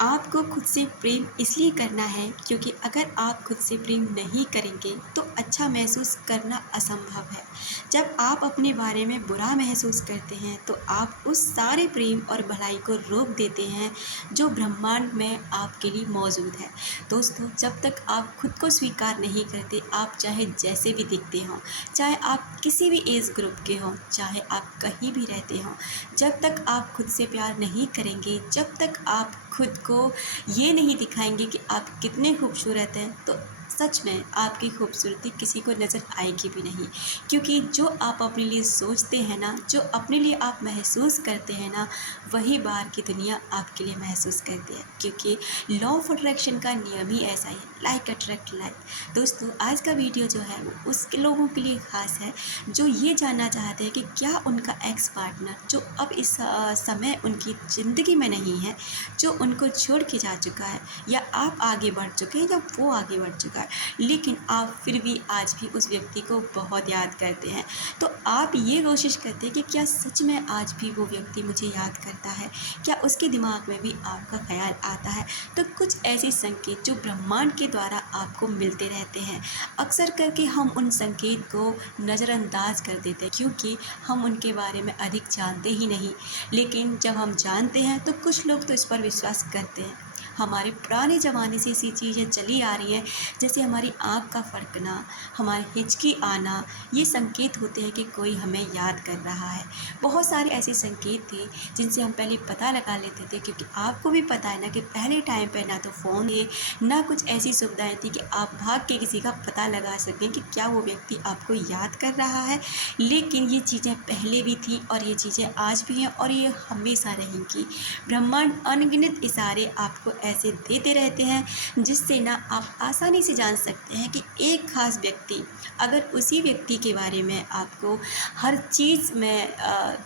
आपको खुद से प्रेम इसलिए करना है क्योंकि अगर आप खुद से प्रेम नहीं करेंगे तो अच्छा महसूस करना असंभव है। जब आप अपने बारे में बुरा महसूस करते हैं तो आप उस सारे प्रेम और भलाई को रोक देते हैं जो ब्रह्मांड में आपके लिए मौजूद है। दोस्तों, जब तक आप खुद को स्वीकार नहीं करते, आप चाहे जैसे भी दिखते हों, चाहे आप किसी भी एज ग्रुप के हों, चाहे आप कहीं भी रहते हों, जब तक आप खुद से प्यार नहीं करेंगे, जब तक आप खुद को ये नहीं दिखाएंगे कि आप कितने खूबसूरत हैं, तो सच में आपकी खूबसूरती किसी को नज़र आएगी भी नहीं। क्योंकि जो आप अपने लिए सोचते हैं ना, जो अपने लिए आप महसूस करते हैं ना, वही बाहर की दुनिया आपके लिए महसूस करती है। क्योंकि लॉ ऑफ अट्रैक्शन का नियम ही ऐसा ही है, लाइक अट्रैक्ट लाइक। दोस्तों, आज का वीडियो जो है वो उसके लोगों के लिए ख़ास है जो ये जानना चाहते हैं कि क्या उनका एक्स पार्टनर जो अब इस समय उनकी ज़िंदगी में नहीं है, जो उनको छोड़ के जा चुका है, या आप आगे बढ़ चुके हैं या वो आगे बढ़ चुका है, लेकिन आप फिर भी आज भी उस व्यक्ति को बहुत याद करते हैं। तो आप ये कोशिश करते हैं कि क्या सच में आज भी वो व्यक्ति मुझे याद करता है, क्या उसके दिमाग में भी आपका ख्याल आता है। तो कुछ ऐसे संकेत जो ब्रह्मांड के द्वारा आपको मिलते रहते हैं, अक्सर करके हम उन संकेत को नज़रअंदाज कर देते हैं क्योंकि हम उनके बारे में अधिक जानते ही नहीं। लेकिन जब हम जानते हैं तो कुछ लोग तो इस पर विश्वास करते हैं। हमारे पुराने ज़माने से ऐसी चीज़ें चली आ रही हैं, जैसे हमारी आँख का फड़कना, हमारी हिचकी आना, ये संकेत होते हैं कि कोई हमें याद कर रहा है। बहुत सारे ऐसे संकेत थे जिनसे हम पहले पता लगा लेते थे, क्योंकि आपको भी पता है ना कि पहले टाइम पे ना तो फ़ोन थे, ना कुछ ऐसी सुविधाएं थी कि आप भाग के किसी का पता लगा सकें कि क्या वो व्यक्ति आपको याद कर रहा है। लेकिन ये चीज़ें पहले भी थी और ये चीज़ें आज भी हैं और ये हमेशा रहेंगी। ब्रह्मांड अनगिनत इशारे आपको ऐसे देते रहते हैं जिससे ना आप आसानी से जान सकते हैं कि एक ख़ास व्यक्ति, अगर उसी व्यक्ति के बारे में आपको हर चीज़ में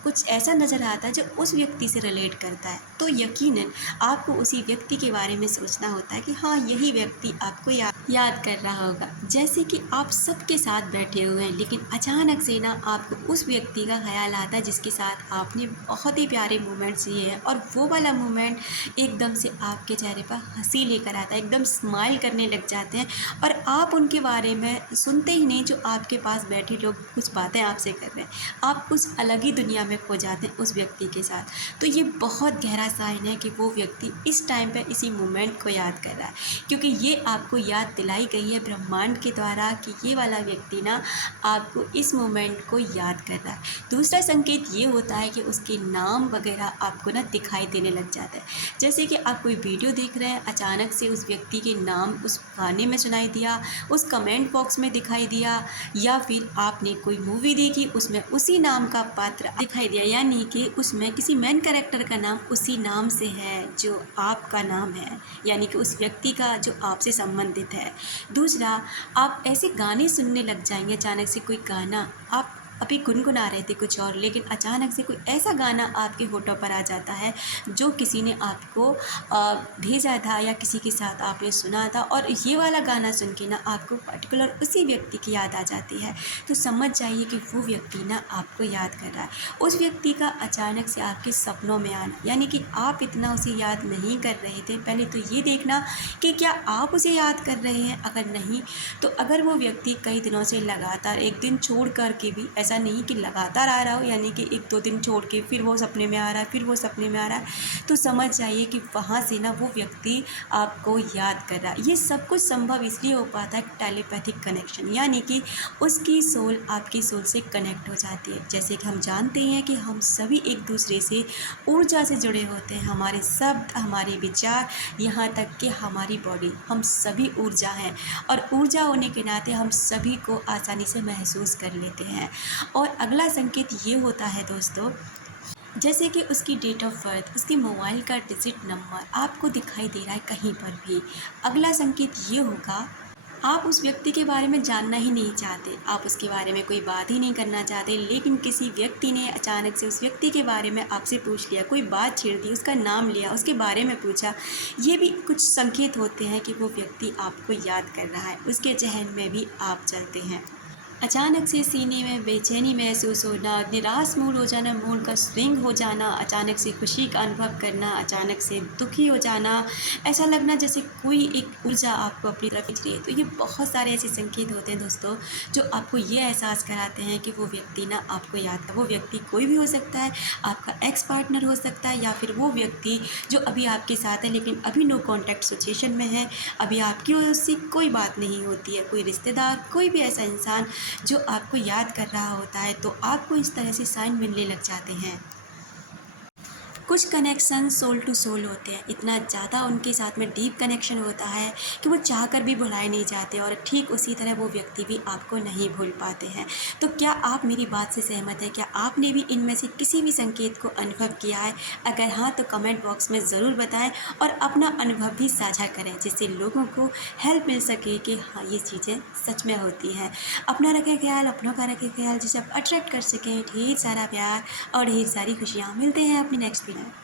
कुछ ऐसा नज़र आता है जो उस व्यक्ति से रिलेट करता है, तो यकीनन आपको उसी व्यक्ति के बारे में सोचना होता है कि हाँ, यही व्यक्ति आपको याद कर रहा होगा। जैसे कि आप सबके साथ बैठे हुए हैं, लेकिन अचानक से ना आपको उस व्यक्ति का ख्याल आता है जिसके साथ आपने बहुत ही प्यारे मोमेंट्स जिए हैं, और वो वाला मोमेंट एकदम से आपके चेहरे पर हंसी लेकर आता है, एकदम स्माइल करने लग जाते हैं, और आप उनके बारे में सुनते ही नहीं, जो आपके पास बैठे लोग कुछ बातें आपसे कर रहे हैं, आप कुछ अलग ही दुनिया में खो जाते हैं उस व्यक्ति के साथ। तो ये बहुत गहरा साइन है कि वो व्यक्ति इस टाइम पे इसी मोमेंट को याद कर रहा है, क्योंकि ये आपको याद दिलाई गई है ब्रह्मांड के द्वारा कि ये वाला व्यक्ति ना आपको इस मोमेंट को याद कर रहा है। दूसरा संकेत ये होता है कि उसके नाम वगैरह आपको ना दिखाई देने लग जाता है। जैसे कि आप कोई वीडियो देख रहे हैं, अचानक से उस व्यक्ति के नाम उस गाने में सुनाई दिया, उस कमेंट बॉक्स में दिखाई दिया, या फिर आपने कोई मूवी देखी उसमें उसी नाम का पात्र दिखाई दिया, यानी कि उसमें किसी मेन कैरेक्टर का नाम उसी नाम से है जो आपका नाम है, यानी कि उस व्यक्ति का जो आपसे संबंधित है। दूसरा, आप ऐसे गाने सुनने लग जाएंगे, अचानक से कोई गाना आप अभी गुनगुना रहे थे कुछ और, लेकिन अचानक से कोई ऐसा गाना आपके होठों पर आ जाता है जो किसी ने आपको भेजा था या किसी के साथ आपने सुना था, और ये वाला गाना सुन के ना आपको पर्टिकुलर उसी व्यक्ति की याद आ जाती है। तो समझ जाइए कि वो व्यक्ति ना आपको याद कर रहा है। उस व्यक्ति का अचानक से आपके सपनों में आना, यानी कि आप इतना उसे याद नहीं कर रहे थे। पहले तो ये देखना कि क्या आप उसे याद कर रहे हैं, अगर नहीं तो अगर वो व्यक्ति कई दिनों से लगातार एक दिन छोड़ कर के भी, ऐसा नहीं कि लगातार आ रहा हो, यानी कि एक दो दिन छोड़ के फिर वो सपने में आ रहा है, फिर वो सपने में आ रहा है, तो समझ जाइए कि वहाँ से ना वो व्यक्ति आपको याद कर रहा है। ये सब कुछ संभव इसलिए हो पाता है टेलीपैथिक कनेक्शन, यानी कि उसकी सोल आपकी सोल से कनेक्ट हो जाती है। जैसे कि हम जानते हैं कि हम सभी एक दूसरे से ऊर्जा से जुड़े होते हैं, हमारे शब्द, हमारे विचार, यहाँ तक कि हमारी बॉडी, हम सभी ऊर्जा हैं, और ऊर्जा होने के नाते हम सभी को आसानी से महसूस कर लेते हैं। और अगला संकेत ये होता है दोस्तों, जैसे कि उसकी डेट ऑफ बर्थ, उसके मोबाइल का डिजिट नंबर आपको दिखाई दे रहा है कहीं पर भी। अगला संकेत ये होगा, आप उस व्यक्ति के बारे में जानना ही नहीं चाहते, आप उसके बारे में कोई बात ही नहीं करना चाहते, लेकिन किसी व्यक्ति ने अचानक से उस व्यक्ति के बारे में आपसे पूछ लिया, कोई बात छेड़ दी, उसका नाम लिया, उसके बारे में पूछा। ये भी कुछ संकेत होते हैं कि वो व्यक्ति आपको याद कर रहा है, उसके जहन में भी आप चलते हैं। अचानक से सीने में बेचैनी महसूस होना, निराश मूड हो जाना, मूड का स्विंग हो जाना, अचानक से खुशी का अनुभव करना, अचानक से दुखी हो जाना, ऐसा लगना जैसे कोई एक ऊर्जा आपको अपनी तरफ खींच रही है। तो ये बहुत सारे ऐसे संकेत होते हैं दोस्तों, जो आपको ये एहसास कराते हैं कि वो व्यक्ति ना आपको याद कर, वो व्यक्ति कोई भी हो सकता है, आपका एक्स पार्टनर हो सकता है, या फिर वो व्यक्ति जो अभी आपके साथ है लेकिन अभी नो कॉन्टैक्ट सिचुएशन में है, अभी आपकी उससे कोई बात नहीं होती है, कोई रिश्तेदार, कोई भी ऐसा इंसान जो आपको याद कर रहा होता है, तो आपको इस तरह से साइन मिलने लग जाते हैं। कुछ कनेक्शन सोल टू सोल होते हैं, इतना ज़्यादा उनके साथ में डीप कनेक्शन होता है कि वो चाहकर भी भुलाए नहीं जाते, और ठीक उसी तरह वो व्यक्ति भी आपको नहीं भूल पाते हैं। तो क्या आप मेरी बात से सहमत हैं? क्या आपने भी इनमें से किसी भी संकेत को अनुभव किया है? अगर हाँ, तो कमेंट बॉक्स में ज़रूर बताएं और अपना अनुभव भी साझा करें, जिससे लोगों को हेल्प मिल सके कि हाँ, ये चीज़ें सच में होती हैं। अपना रखें ख्याल, अपनों का रखें ख्याल, जिसे आप अट्रैक्ट कर सकें ढेर सारा प्यार और ढेर सारी खुशियाँ। मिलते हैं अपनी नेक्स्ट वीडियो में।